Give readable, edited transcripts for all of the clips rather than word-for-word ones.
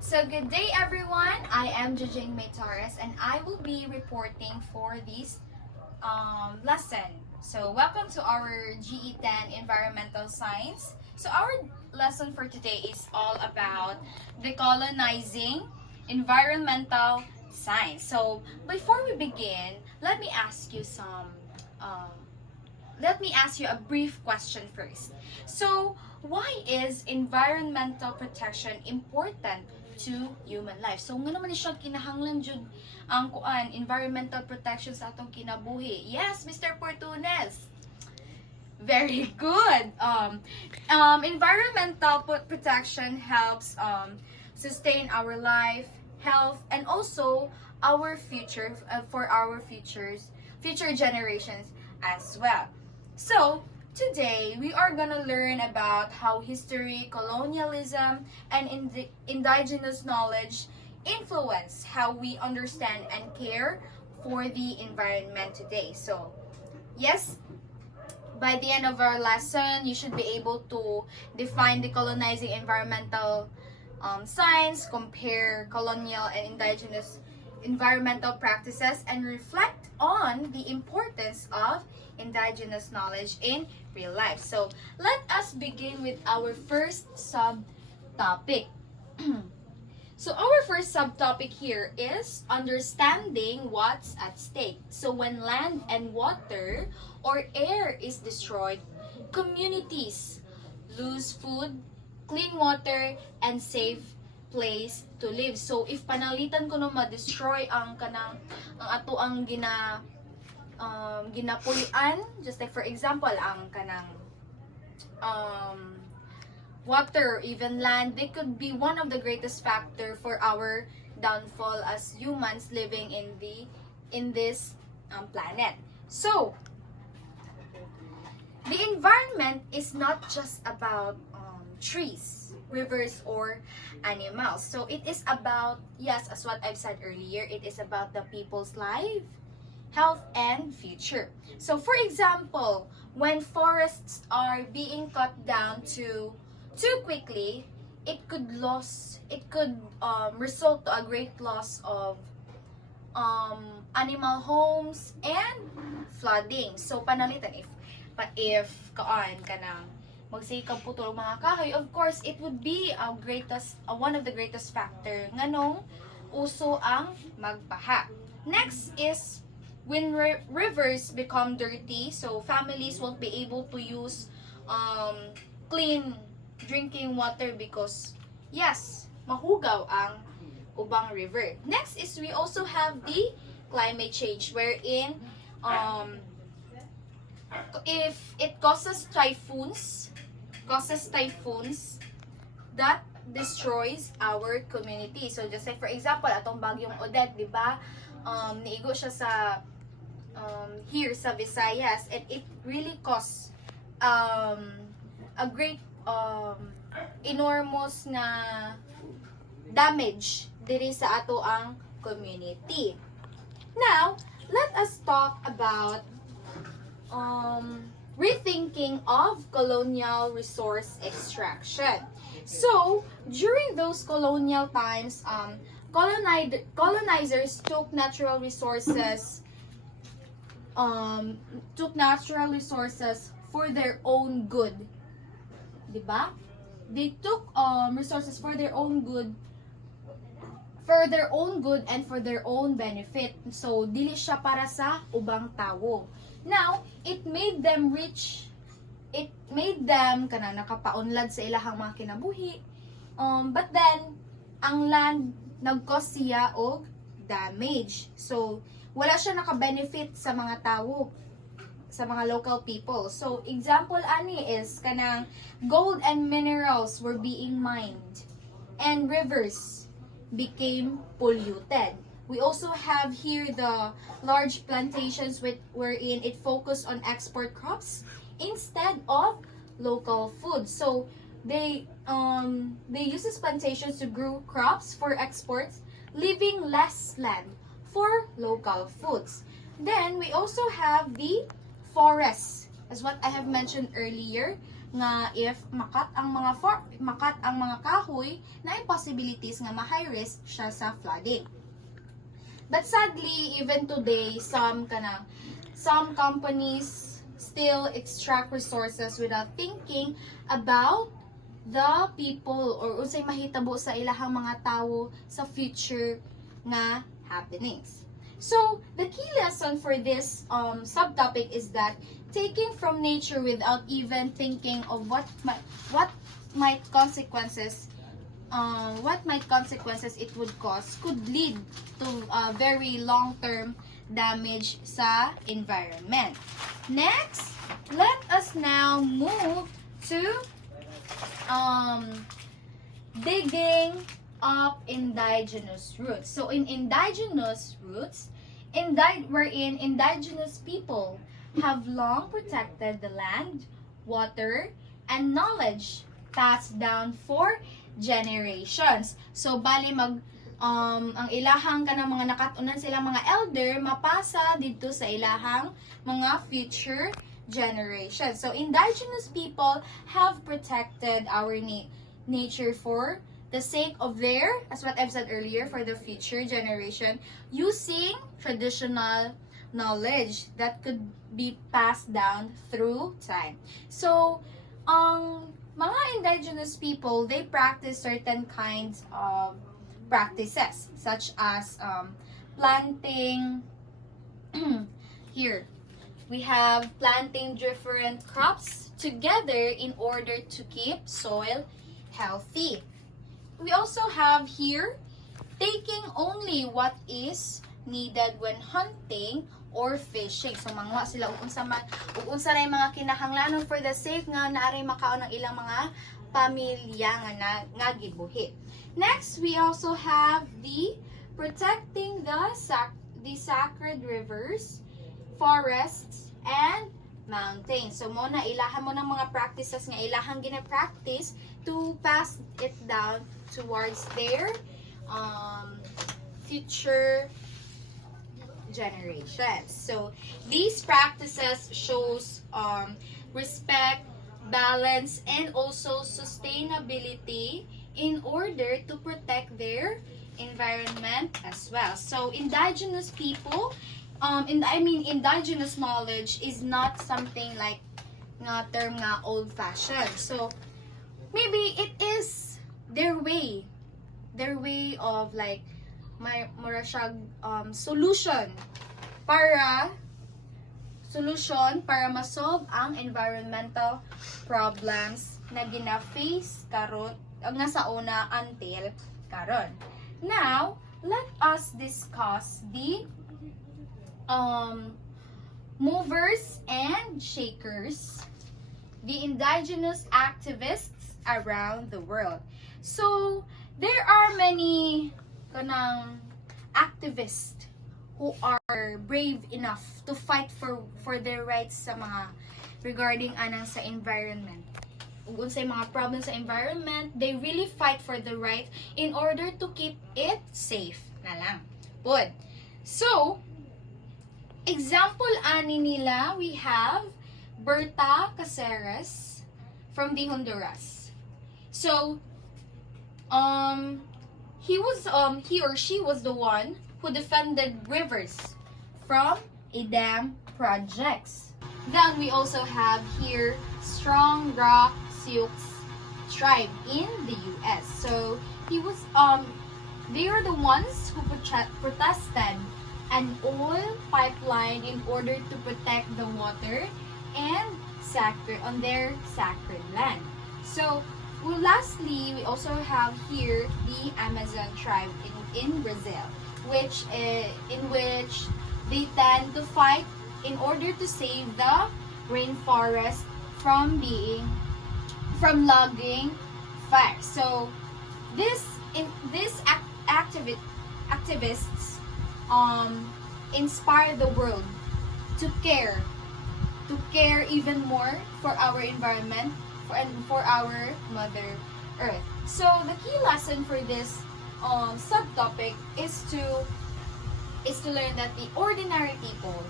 So good day everyone, I am Jujing May Torres and I will be reporting for this lesson. So welcome to our GE10 Environmental Science. So our lesson for today is all about decolonizing environmental science. So before we begin, um, let me ask you a brief question first. So, why is environmental protection important to human life? So, nga naman siya kinahanglan jud ang environmental protection sa atong kinabuhi. Yes, Mr. Portunes. Very good. Environmental protection helps sustain our life, health, and also our future for our future generations as well. So today we are gonna learn about how history, colonialism, and indigenous knowledge influence how we understand and care for the environment today. So yes, by the end of our lesson, you should be able to define decolonizing environmental science, compare colonial and indigenous environmental practices, and reflect on the importance of indigenous knowledge in real life. So, let us begin with our first subtopic. So our first subtopic here is understanding what's at stake. So when land and water or air is destroyed, communities lose food, clean water, and safe place to live. So if panalitan ko no ma-destroy ang ato ang ginapuy-an, just like for example ang water or even land, they could be one of the greatest factor for our downfall as humans living in this planet. So the environment is not just about trees, rivers, or animals. So it is about, yes, as what I've said earlier, it is about the people's life, health, and future. So for example, when forests are being cut down too quickly, it could result to a great loss of animal homes and flooding. So panalitan if magsikap putol mga kahoy, of course it would be one of the greatest factor nganong uso ang magbaha. Next is when rivers become dirty, so families won't be able to use clean drinking water because yes, mahugaw ang ubang river. Next is we also have the climate change wherein if it causes typhoons that destroys our community. So just like for example, atong bagyong Odette, di ba? Niigo siya sa here sa Visayas, and it really caused a great enormous na damage diri sa ato ang community. Now, let us talk about rethinking of colonial resource extraction. So, during those colonial times, colonizers took natural resources for their own good. Diba? They took resources for their own good and for their own benefit. So dili siya para sa ubang tawo. Now, it made them rich. It made them nakapaunlad sa ilahang mga kinabuhi. But then ang land nag-cause siya og damage. So wala siya naka-benefit sa mga tawo, sa mga local people. So, example ani is kanang gold and minerals were being mined and rivers became polluted. We also have here the large plantations wherein it focused on export crops instead of local food. So, they use these plantations to grow crops for exports, leaving less land for local foods. Then, we also have the forests, as what I have mentioned earlier, nga if makat ang mga kahoy na possibilities nga ma-high risk siya sa flooding. But sadly, even today, some companies still extract resources without thinking about the people or unsay mahitabo sa ilahang mga tawo sa future nga happenings. So, the key lesson for this subtopic is that taking from nature without even thinking of what might consequences it would cause could lead to very long-term damage sa environment. Next, let us now move to digging up indigenous roots. So in indigenous roots, wherein indigenous people have long protected the land, water, and knowledge passed down for generations. So bali ang ilahang kanang mga nakatunan silang mga elder mapasa dito sa ilahang mga future generations. So indigenous people have protected our nature for the sake of their, as what I've said earlier, for the future generation, using traditional knowledge that could be passed down through time. So, mga indigenous people, they practice certain kinds of practices, such as planting. Here, we have planting different crops together in order to keep soil healthy. We also have here taking only what is needed when hunting or fishing. So mangwa sila ug unsa na yung mga kinahanglanon for the sake nga naaray makaon ng ilang mga pamilya nga gibuhi. Next, we also have the protecting the sacred rivers, forests, and mountains. So muna ilahan mo ng mga practices nga ilahang gina-practice to pass it down towards their future generations. So these practices shows respect, balance, and also sustainability in order to protect their environment as well. So indigenous people, indigenous knowledge is not something like nga term nga old-fashioned. So maybe it is their way of like mura siyang solution para ma-solve ang environmental problems na gina-face karon nga sa una until karon. Now, let us discuss the movers and shakers, the indigenous activists around the world. So, there are many activists who are brave enough to fight for their rights sa mga regarding anang sa environment. Ug unsay mga problems sa environment, they really fight for the right in order to keep it safe na lang. Good. So, example ani nila, we have Berta Cáceres from the Honduras. So, he or she was the one who defended rivers from a dam projects. Then we also have here Strong Rock Sioux tribe in the US. So he was they are the ones who protested an oil pipeline in order to protect the water and on their sacred land. So lastly, we also have here the Amazon tribe in Brazil, in which they tend to fight in order to save the rainforest from logging fire. So these activists inspire the world to care even more for our environment and for our Mother Earth. So the key lesson for this subtopic is to learn that the ordinary people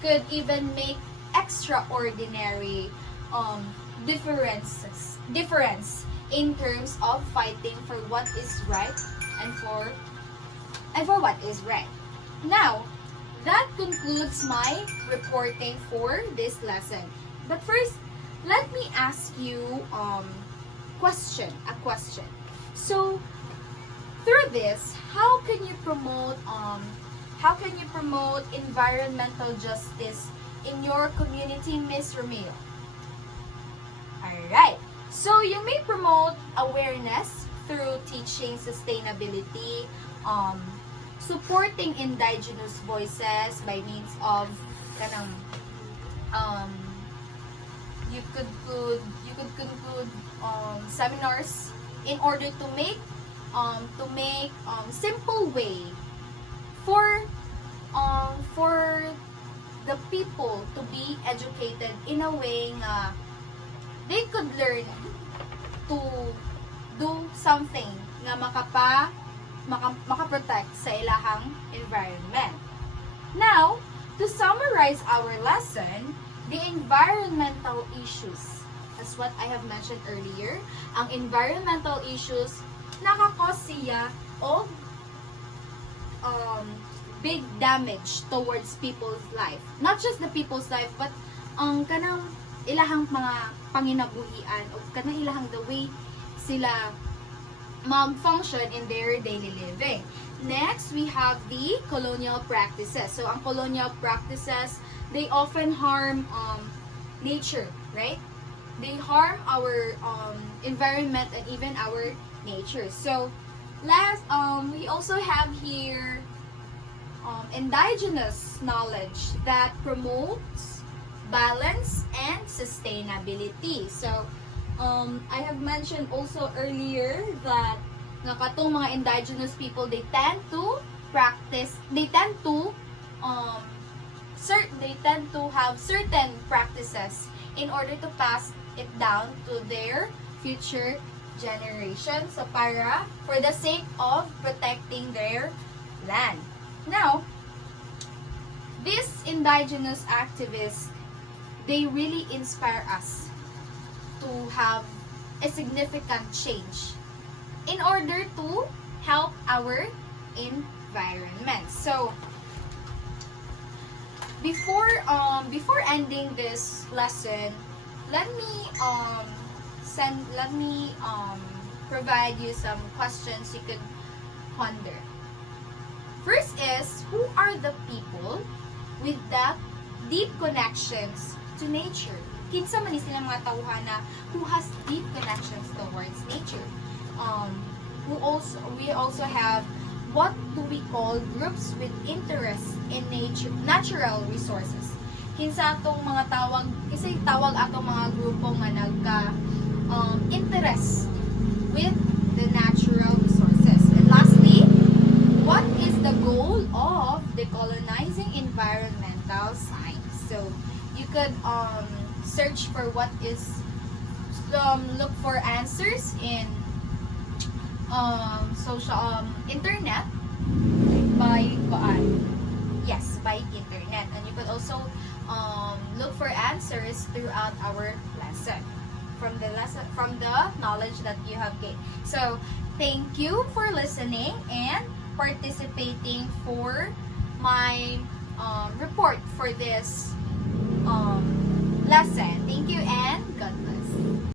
could even make extraordinary difference in terms of fighting for what is right and for what is right. Now, that concludes my reporting for this lesson. But first, let me ask you a question. So, through this, how can you promote environmental justice in your community, Miss Romeo? Alright. So, you may promote awareness through teaching sustainability, supporting indigenous voices by means of kanang you could conclude seminars in order to make simple way for the people to be educated in a way nga they could learn to do something nga makaprotect sa ilahang environment. Now, to summarize our lesson, the environmental issues, as what I have mentioned earlier, ang environmental issues nakakos siya of big damage towards people's life. Not just the people's life, but ang kanang ilahang mga panginabuhian o kanang ilahang the way sila mag-function in their daily living. Next, we have the colonial practices. So, ang colonial practices, they often harm nature, right? They harm our environment and even our nature. So, last, we also have here indigenous knowledge that promotes balance and sustainability. So, I have mentioned also earlier that nakatong mga indigenous people, they tend to have certain practices in order to pass it down to their future generations, so for the sake of protecting their land. Now, these indigenous activists, they really inspire us to have a significant change in order to help our environment. So, before ending this lesson, let me provide you some questions you could ponder. First is, who are the people with that deep connections to nature? Kinsa man sila mga tawhana who has deep connections towards nature. We also have what do we call groups with interest in natural resources. Kinsa atong mga tawag atong mga grupo nga nagka interest with the natural resources. And lastly, what is the goal of decolonizing environmental science? So, you could search for what is look for answers in internet by internet, and you could also look for answers throughout our lesson from the knowledge that you have gained. So thank you for listening and participating for my report for this lesson. Thank you and God bless.